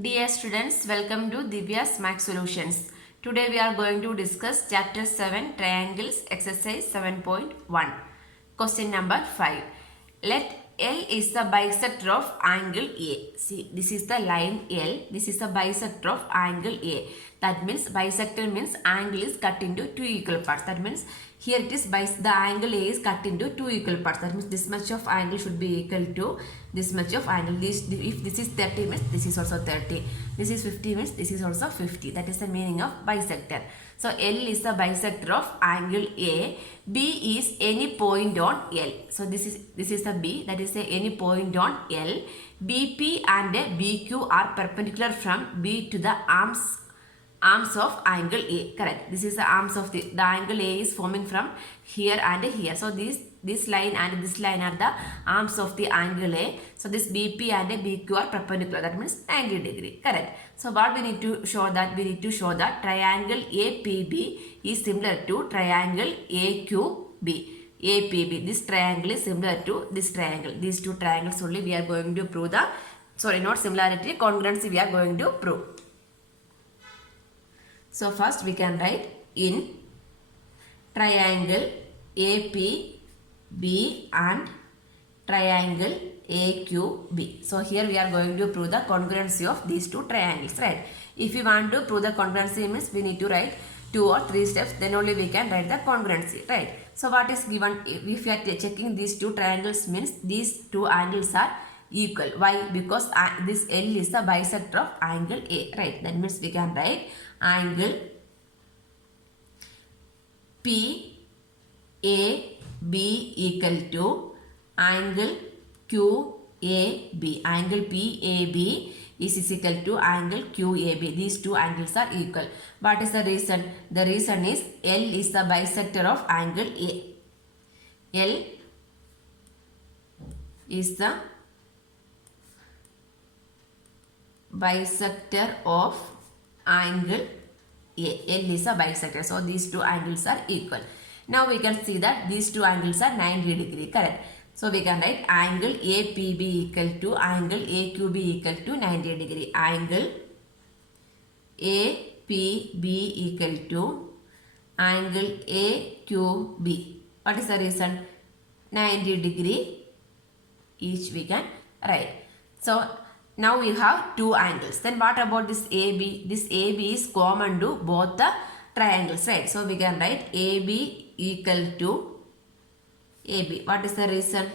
Dear students, welcome to Divya's Math Solutions. Today we are going to discuss Chapter 7 Triangles Exercise 7.1. Question number 5. Let L is the bisector of angle A. See, this is the line L. This is the bisector of angle A. That means bisector means angle is cut into two equal parts. That means here it is the angle A is cut into two equal parts. That means this much of angle should be equal to this much of angle. If this is 30 means this is also 30. This is 50 means this is also 50. That is the meaning of bisector. So L is the bisector of angle A. B is any point on L. So this is the B, that is any point on L. BP and BQ are perpendicular from B to the arms of angle A. Correct. This is the arms of the angle A is forming from here and here. So this line and this line are the arms of the angle A. So this BP and BQ are perpendicular. That means 90 degree. Correct. So what we need to show that? We need to show that triangle APB is similar to triangle AQB. APB. This triangle is similar to this triangle. These two triangles only we are going to prove the, sorry, not similarity, congruency we are going to prove. So first we can write in triangle APB and triangle AQB. So here we are going to prove the congruency of these two triangles, right? If we want to prove the congruency means we need to write 2 or 3 steps, then only we can write the congruency, right? So what is given if we are checking these two triangles means these two angles are equal. Why? Because this L is the bisector of angle A, right? That means we can write angle PAB equal to angle QAB. Angle PAB is equal to angle QAB. These two angles are equal. What is the reason? The reason is L is the bisector of angle A. L is the bisector of angle A. L is a bisector. So these two angles are equal. Now we can see that these two angles are 90 degree. Correct. So we can write angle APB equal to angle AQB equal to 90 degree. Angle APB equal to angle AQB. What is the reason? 90 degree each we can write. So now we have two angles. Then what about this AB? This AB is common to both the triangles, right? So we can write AB equal to AB. What is the reason?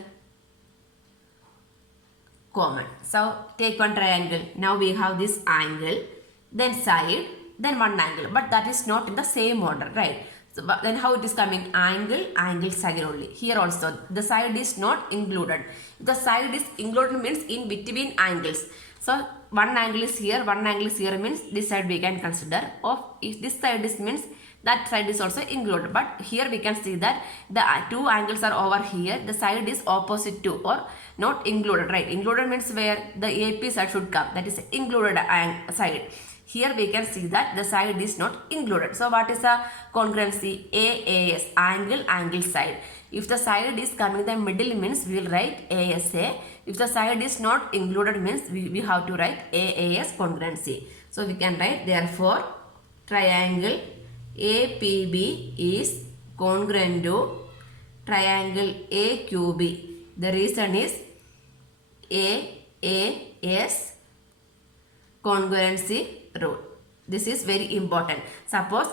Common. So take one triangle. Now we have this angle, then side, then one angle. But that is not in the same order, right? So but then how it is coming? Angle, angle, side only. Here also the side is not included. If the side is included means in between angles. So one angle is here, one angle is here means this side we can consider. Or if this side is means that side is also included. But here we can see that the two angles are over here. The side is opposite to or not included, right? Included means where the AP side should come. That is included side. Here we can see that the side is not included. So what is the congruency? AAS, angle, angle, side. If the side is coming in the middle means we will write ASA. If the side is not included means we have to write AAS congruency. So we can write therefore triangle APB is congruent to triangle AQB. The reason is AAS congruency rule. This is very important. Suppose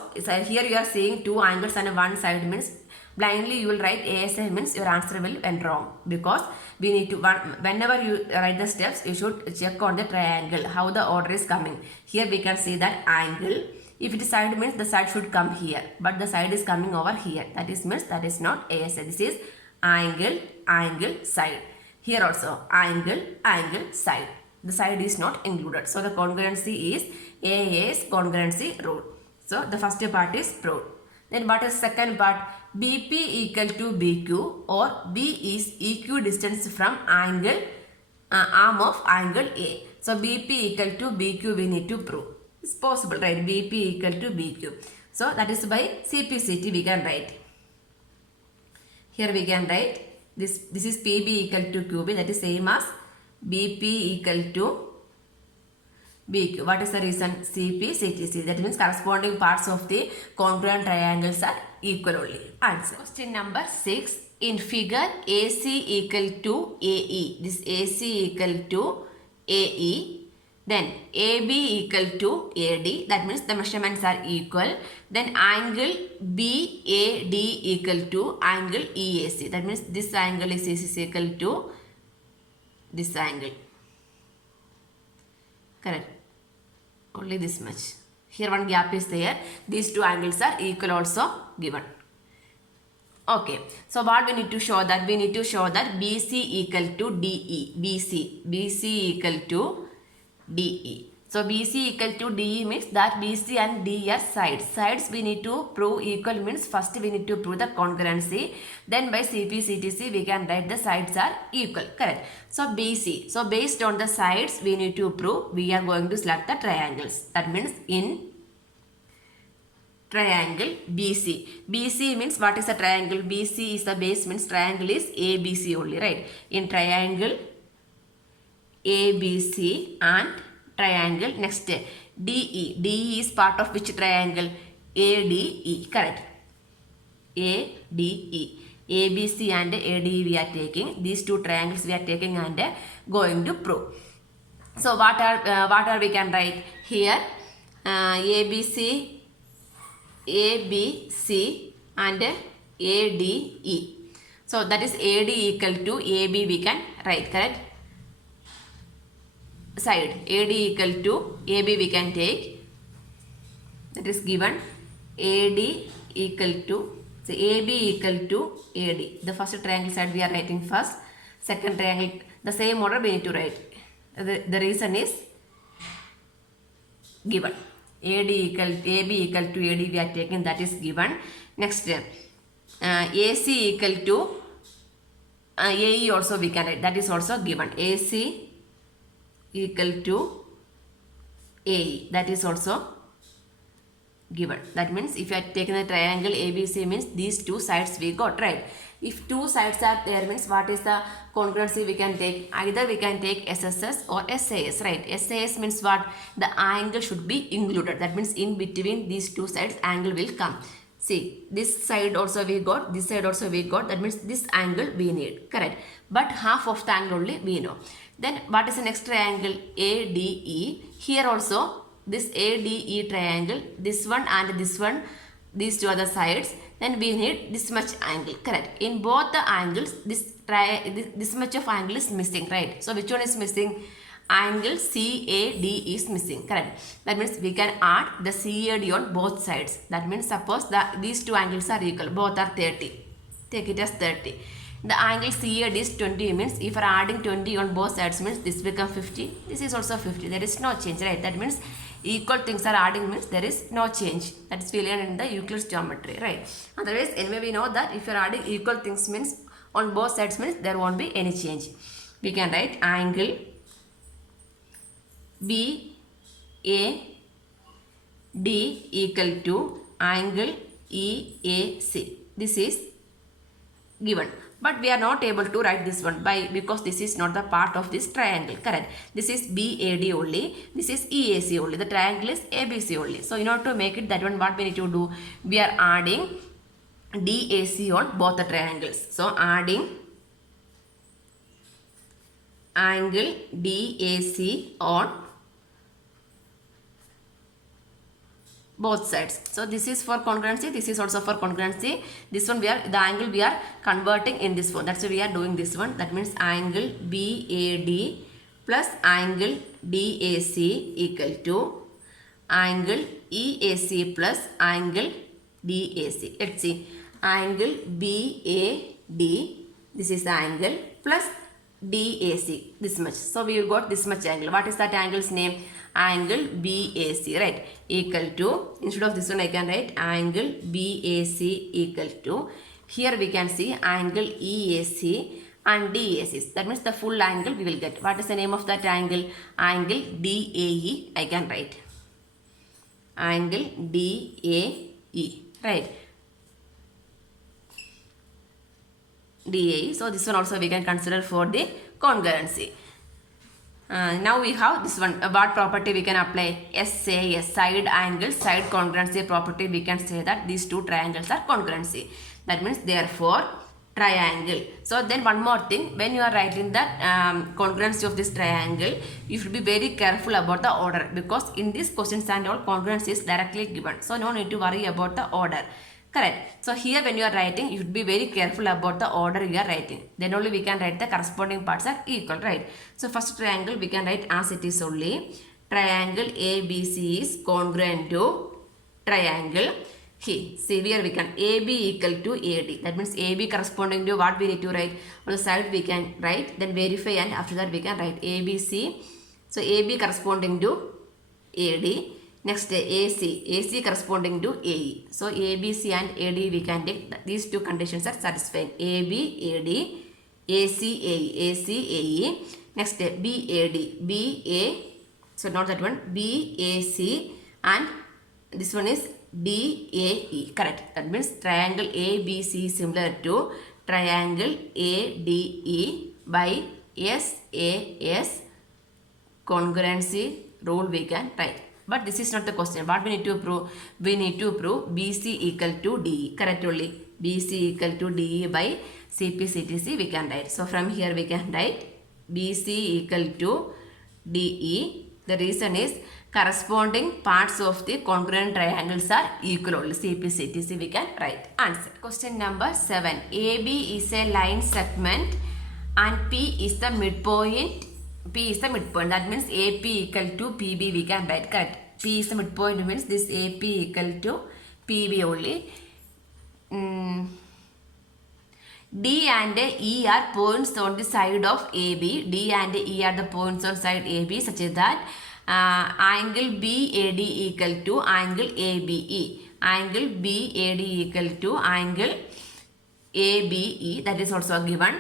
here you are seeing two angles and one side means blindly you will write ASA means your answer will went wrong, because we need to whenever you write the steps you should check on the triangle how the order is coming. Here we can see that angle. If it is side means the side should come here, but the side is coming over here. That is means that is not ASA. This is angle, angle, side. Here also angle, angle, side. The side is not included. So the congruency is AAS congruency rule. So the first part is proved. Then what is second part? BP equal to BQ or B is equidistant from angle arm of angle A. So BP equal to BQ we need to prove. It's possible, right? BP equal to BQ. So that is by CPCT we can write. Here we can write this is PB equal to QB, that is same as BP equal to BQ. What is the reason? CP, CTC. That means corresponding parts of the congruent triangles are equal only. Answer. Question number 6. In figure, AC equal to AE. This AC equal to AE. Then AB equal to AD. That means the measurements are equal. Then angle BAD equal to angle EAC. That means this angle is equal to this angle. Correct. Only this much. Here one gap is there. These two angles are equal also given. Okay. So what we need to show that? We need to show that BC equal to DE. BC equal to DE. So BC equal to DE means that BC and DE are sides. Sides we need to prove equal means first we need to prove the congruency. Then by CP, CTC we can write the sides are equal. Correct. So BC. So based on the sides we need to prove, we are going to select the triangles. That means in triangle BC. BC means what is a triangle? BC is the base means triangle is ABC only, right? In triangle ABC and triangle next DE. DE is part of which triangle? ADE. Correct. ADE. ABC and ADE we are taking. These two triangles we are taking and going to prove. So what are we can write here? ABC and ADE. So that is AD equal to AB we can write. Correct. Side AD equal to AB we can take. That is given. AD equal to, so AB equal to AD. The first triangle side we are writing first. Second triangle, the same order we need to write. The reason is given. AB equal to AD we are taking, that is given. Next AC equal to AE also we can write, that is also given. AC equal to AE, that is also given. That means if you are taking the triangle ABC means these two sides we got, right? If two sides are there means what is the congruency we can take? Either we can take SSS or SAS, right? SAS means what? The angle should be included. That means in between these two sides angle will come. See, this side also we got, this side also we got. That means this angle we need, correct? But half of the angle only we know. Then what is the next triangle? ADE. Here also this ADE triangle, this one and this one, these two other sides. Then we need this much angle, correct? In both the angles, this much of angle is missing, right? So which one is missing? Angle CAD is missing, correct? That means we can add the CAD on both sides. That means suppose these two angles are equal, both are 30. Take it as 30. The angle CAD is 20 means if you are adding 20 on both sides means this becomes 50. This is also 50. There is no change, right? That means equal things are adding means there is no change. That is we learned in the Euclid's geometry, right? Otherwise, anyway we know that if you are adding equal things means on both sides means there won't be any change. We can write angle BAD equal to angle EAC. This is given. But we are not able to write this one because this is not the part of this triangle, correct? This is BAD only, this is EAC only, the triangle is ABC only. So in order to make it that one, what we need to do? We are adding DAC on both the triangles. So adding angle DAC on both sides. So this is for congruency, this is also for congruency. This one the angle we are converting in this one. That's why we are doing this one. That means angle BAD plus angle DAC equal to angle EAC plus angle DAC. Let's see. Angle BAD, this is the angle, plus DAC, this much. So we got this much angle. What is that angle's name? Angle BAC, right? Equal to, instead of this one I can write angle BAC equal to, here we can see angle EAC and DAC. That means the full angle we will get. What is the name of that angle? Angle DAE I can write. Angle DAE, right? DAE. So this one also we can consider for the congruency. Now we have this one. What property we can apply? SAS, side angle, side congruency property. We can say that these two triangles are congruency. That means therefore triangle. So then one more thing, when you are writing the congruency of this triangle, you should be very careful about the order, because in these questions and all congruency is directly given. So no need to worry about the order. Correct. So here when you are writing, you should be very careful about the order you are writing. Then only we can write the corresponding parts are equal, right? So first triangle we can write as it is only. Triangle ABC is congruent to triangle. See here we can AB equal to AD. That means AB corresponding to what we need to write. On the side we can write, then verify, and after that we can write ABC. So AB corresponding to AD. Next AC corresponding to AE. So ABC and AD we can take, these two conditions are satisfying. AB, AD, AC, AE, AC, AE. Next BAD, BA, so not that one, BAC, and this one is DAE. Correct. That means triangle ABC is similar to triangle ADE by SAS congruency rule we can write. But this is not the question. What we need to prove? We need to prove BC equal to DE. Correct only. BC equal to DE by CPCTC we can write. So from here we can write BC equal to DE. The reason is corresponding parts of the congruent triangles are equal only. CPCTC we can write. Answer. Question number 7. AB is a line segment and P is the midpoint. P is the midpoint. That means AP equal to PB we can write. Correct. P is the midpoint means this AP equal to PB only. D and E are points on the side of AB. D and E are the points on side AB such that angle BAD equal to angle ABE. Angle BAD equal to angle ABE. That is also given.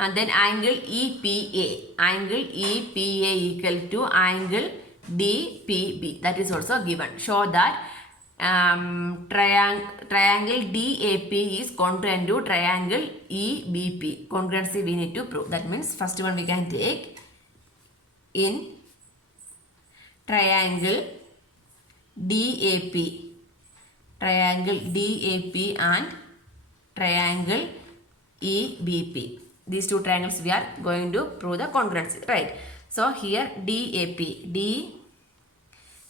And then angle EPA. Angle EPA equal to angle DPB. That is also given. Show that triangle DAP is congruent to triangle EBP. Congruency we need to prove. That means first one we can take in triangle DAP. Triangle DAP and triangle EBP. These two triangles we are going to prove the congruency, right? So here DAP,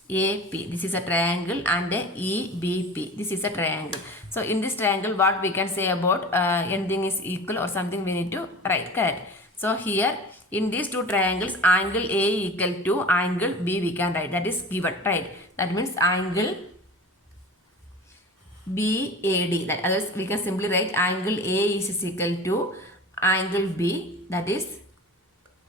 this is a triangle, and EBP, this is a triangle. So in this triangle what we can say about anything is equal or something we need to write, correct? So here in these two triangles angle A equal to angle B we can write, that is given, right? That means angle BAD, that others we can simply write angle A is equal to angle B, that is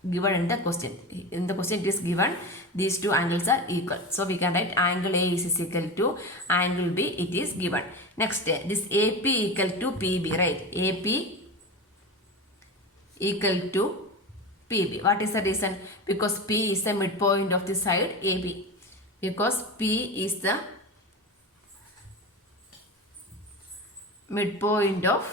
given in the question. In the question it is given these two angles are equal. So we can write angle A is equal to angle B, it is given. Next this AP equal to PB, right? AP equal to PB. What is the reason? Because P is the midpoint of the side AB. Because P is the midpoint of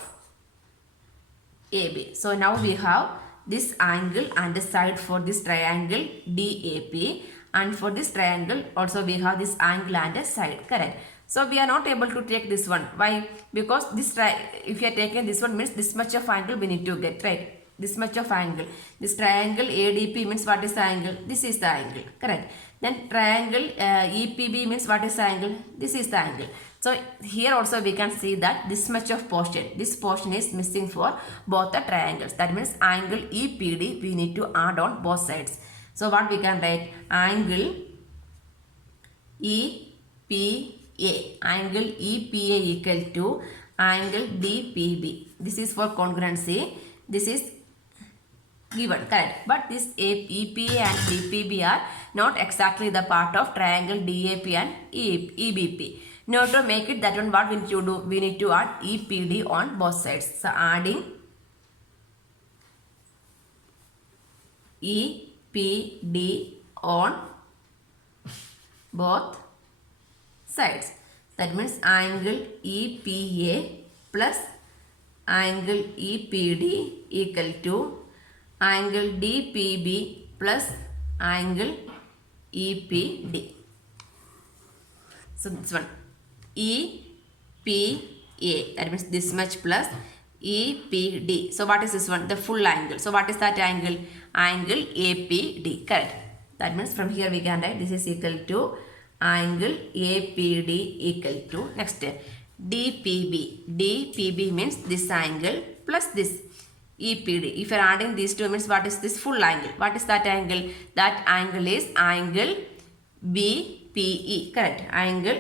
AB. So now we have this angle and the side for this triangle DAP, and for this triangle also we have this angle and a side, correct? So we are not able to take this one. Why? Because this if you are taking this one means this much of angle we need to get, right? This much of angle. This triangle ADP means what is the angle? This is the angle, correct? Then triangle EPB means what is the angle? This is the angle. So here also we can see that this much of portion, this portion is missing for both the triangles. That means angle EPD we need to add on both sides. So what we can write? Angle EPA. Angle EPA equal to angle DPB. This is for congruency. This is given, correct? But this EPA and DPB are not exactly the part of triangle DAP and EBP. In order to make it that one, what we need to do? We need to add EPD on both sides. So adding EPD on both sides. That means angle EPA plus angle EPD equal to angle DPB plus angle EPD. So this one EPA, that means this much plus EPD. So what is this one? The full angle. So what is that angle? Angle APD, correct. That means from here we can write this is equal to angle APD equal to, next DPB. DPB means this angle plus this EPD. If you are adding these two means what is this full angle? What is that angle? That angle is angle BPE, correct. Angle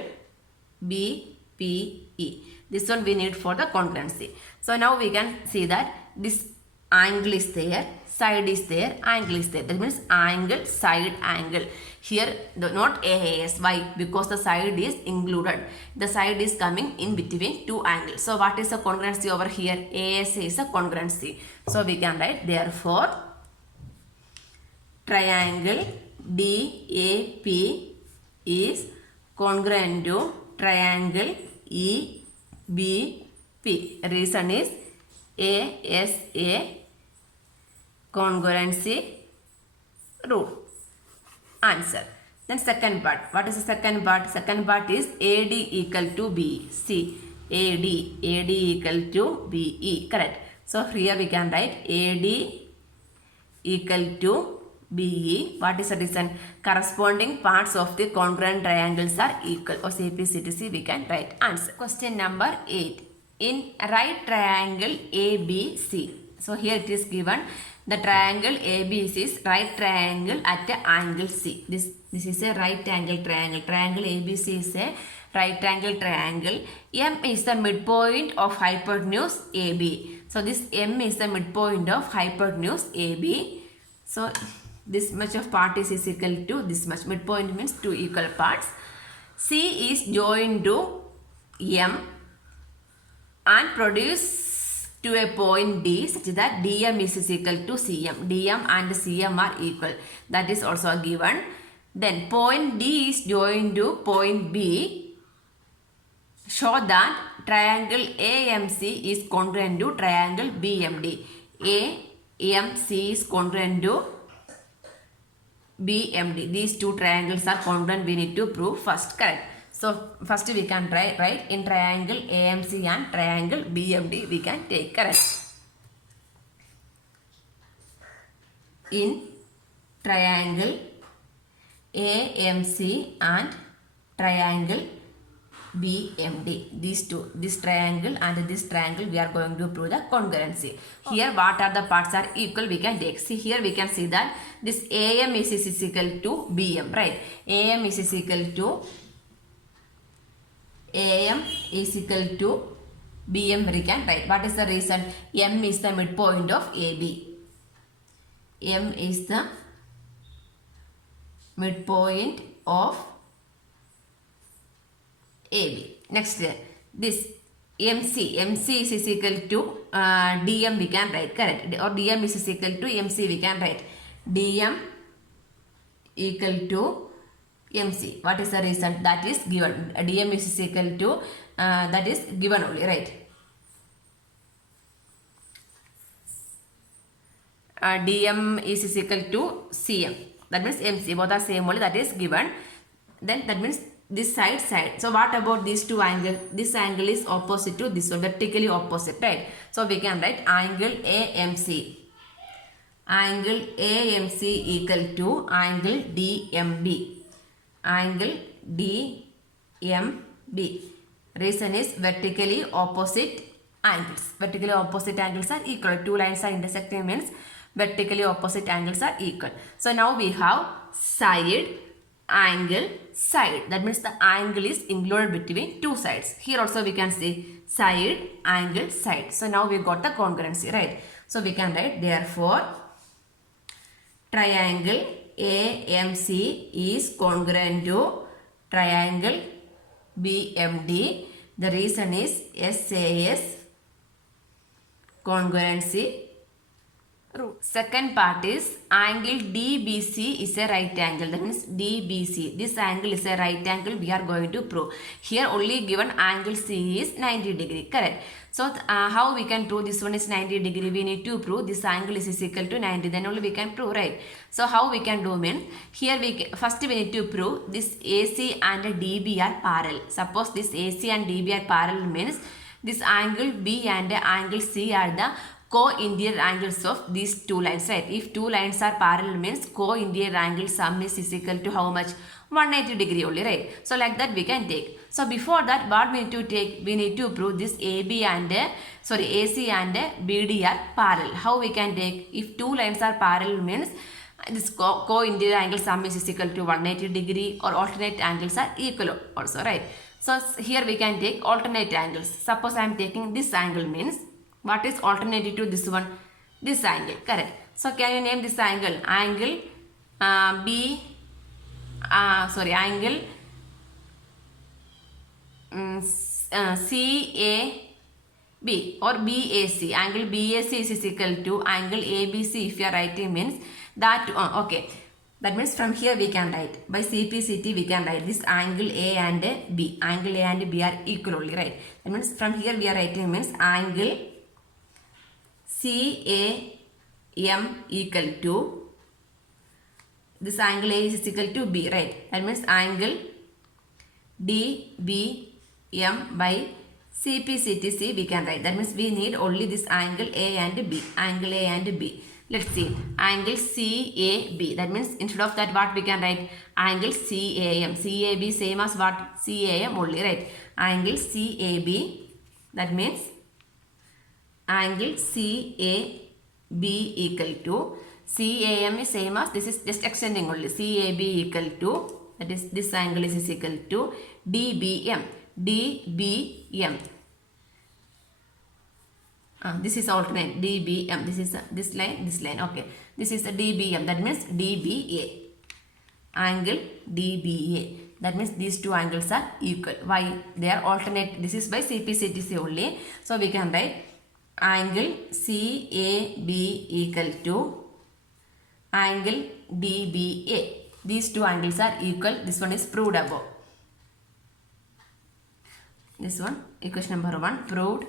BPE. This one we need for the congruency. So now we can see that this angle is there, side is there, angle is there. That means angle, side, angle. Here not AAS. Why? Because the side is included. The side is coming in between two angles. So what is the congruency over here? AS is a congruency. So we can write therefore triangle DAP is congruent to triangle EBP. Reason is ASA congruency rule. Answer. Then second part. What is the second part? Second part is AD equal to BC. AD equal to BE. Correct. So here we can write AD equal to BE. What is the reason? Corresponding parts of the congruent triangles are equal. Or CPCTC we can write. Answer. Question number 8. In right triangle ABC. So here it is given. The triangle ABC is right triangle at the angle C. This is a right angle triangle. Triangle ABC is a right angle triangle. M is the midpoint of hypotenuse AB. So this M is the midpoint of hypotenuse AB. So this much of part is equal to this much. Midpoint means two equal parts. C is joined to M and produce to a point D such that DM is equal to CM. DM and CM are equal. That is also given. Then point D is joined to point B. Show that triangle AMC is congruent to triangle BMD. AMC is congruent to BMD. These two triangles are congruent. We need to prove first. Correct. So first we can write in triangle AMC and triangle BMD we can take. Correct. In triangle AMC and triangle BMD, these two, this triangle and this triangle, we are going to prove the congruency. Here what are the parts are equal we can take. See here we can see that this AM is equal to BM, right? AM is equal to AM is equal to BM we can write. What is the reason? M is the midpoint of AB. M is the midpoint of AB. Next, this MC is equal to DM we can write, correct? Or DM is equal to MC we can write. DM equal to MC. What is the reason? That is given. DM is equal to that is given only, right? DM is equal to CM. That means MC. Both are same only. That is given. Then that means this side. So what about these two angles? This angle is opposite to this one, vertically opposite, right? So we can write angle AMC. Angle AMC equal to angle DMB. Angle DMB. Reason is vertically opposite angles. Vertically opposite angles are equal. Two lines are intersecting means vertically opposite angles are equal. So now we have side, angle, side. That means the angle is included between two sides. Here also we can see side, angle, side. So now we got the congruency, right? So we can write therefore triangle AMC is congruent to triangle BMD. The reason is SAS congruency Second part is angle DBC is a right angle. That means DBC. This angle is a right angle. We are going to prove. Here only given angle C is 90 degree. Correct. So how we can prove this one is 90 degree? We need to prove this angle is equal to 90. Then only we can prove, right? So how we can do means here first we need to prove this AC and DB are parallel. Suppose this AC and DB are parallel means this angle B and angle C are the co-interior angles of these two lines, right? If two lines are parallel means co-interior angle sum is equal to how much? 180 degree only, right? So like that we can take. So before that what we need to take? We need to prove this AB and AC and BD are parallel. How we can take? If two lines are parallel means this co-interior angle sum is equal to 180 degree, or alternate angles are equal also, right? So here we can take alternate angles. Suppose I am taking this angle means what is alternative to this one? This angle, correct. So can you name this angle? Angle angle CAB or BAC. Angle BAC is equal to angle ABC. If you are writing means that, okay. That means from here we can write, by CPCT we can write this angle A and B. Angle A and B are equal only, right? That means from here we are writing means angle CAM equal to, this angle A is equal to B, right? That means angle DBM by CPCTC we can write. That means we need only this angle A and B. Angle A and B. Let's see. Angle CAB. That means instead of that what we can write? Angle CAM. CAB same as what? CAM only, right? Angle CAB. That means angle CAB equal to, CAM is same as, this is just extending only, CAB equal to, that is this angle is equal to DBM. DBM. This is alternate, DBM. This is this line. Okay. This is a DBM. That means DBA. Angle DBA. That means these two angles are equal. Why? They are alternate. This is by CPCTC only. So we can write angle CAB equal to angle DBA. These two angles are equal. This one is proved above. This one, equation number 1, proved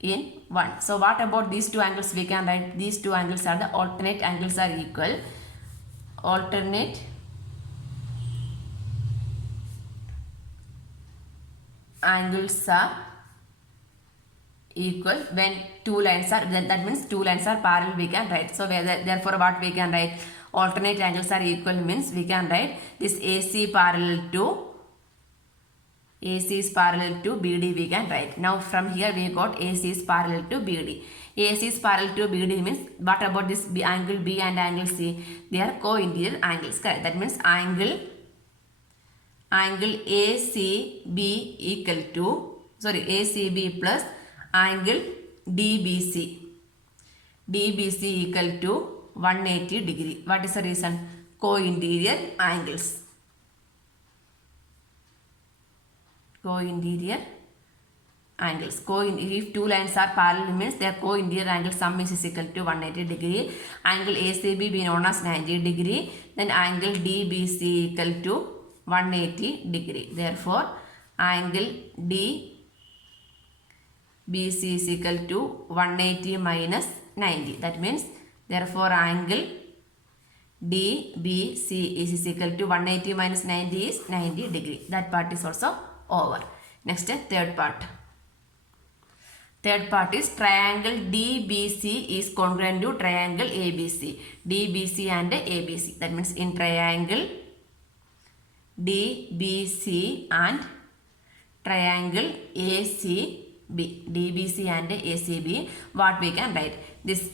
in 1. So what about these two angles? We can write these two angles are the alternate angles are equal. Alternate angles are equal when two lines are, that means two lines are parallel we can write. So therefore what we can write? Alternate angles are equal means we can write this AC is parallel to BD we can write. Now from here we got AC is parallel to BD. AC is parallel to BD means what about this angle B and angle C? They are co-interior angles, correct? That means angle ACB equal to, ACB plus angle DBC. DBC equal to 180 degree. What is the reason? Co-interior angles. Co-interior angles. If two lines are parallel means their co-interior angle sum is equal to 180 degree. Angle ACB be known as 90 degree. Then angle DBC equal to 180 degree. Therefore, angle DBC is equal to 180 minus 90. That means, therefore, angle DBC is equal to 180 minus 90 is 90 degree. That part is also over. Next, third part. Third part is triangle DBC is congruent to triangle ABC. DBC and ABC. That means in triangle DBC and triangle ACB. DBC and ACB. What we can write? This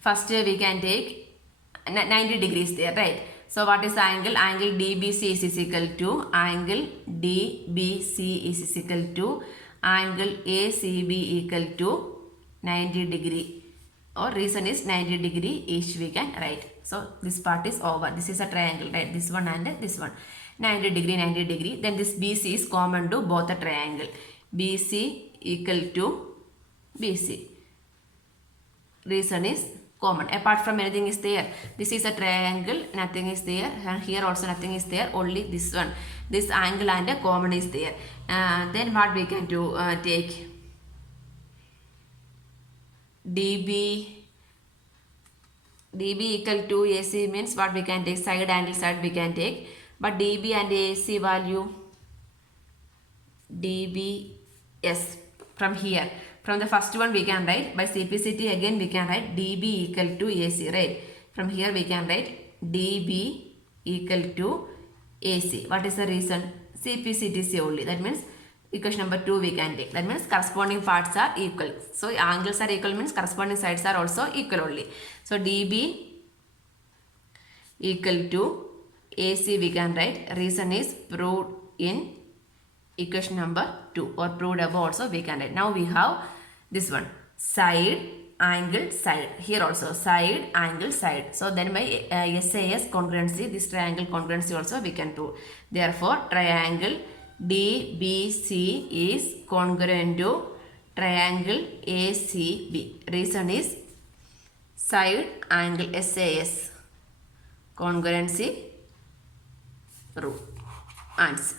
first we can take 90 degrees there, right? So what is the angle? Angle DBC is equal to angle DBC is equal to angle ACB equal to 90 degree, or reason is 90 degree each we can write. So this part is over. This is a triangle, right? This one and this one. 90 degree, 90 degree. Then this BC is common to both the triangle. BC equal to BC. Reason is common. Apart from anything is there. This is a triangle, nothing is there. And here also nothing is there. Only this one. This angle and a common is there. Then what we can do? Take DB equal to AC means what we can take? Side angle side we can take. But DB and AC value, DB, yes, from here. From the first one we can write, by CPCT again we can write DB equal to AC, right? From here we can write DB equal to AC. What is the reason? CPCTC only. That means equation number 2 we can take. That means corresponding parts are equal. So angles are equal means corresponding sides are also equal only. So DB equal to AC we can write. Reason is proved in equation number 2 or proved above also we can write. Now we have this one, side, angle, side. Here also side, angle, side. So then by SAS congruency, this triangle congruency also we can prove. Therefore triangle DBC is congruent to triangle ACB. Reason is side, angle, SAS congruency rule. Answer.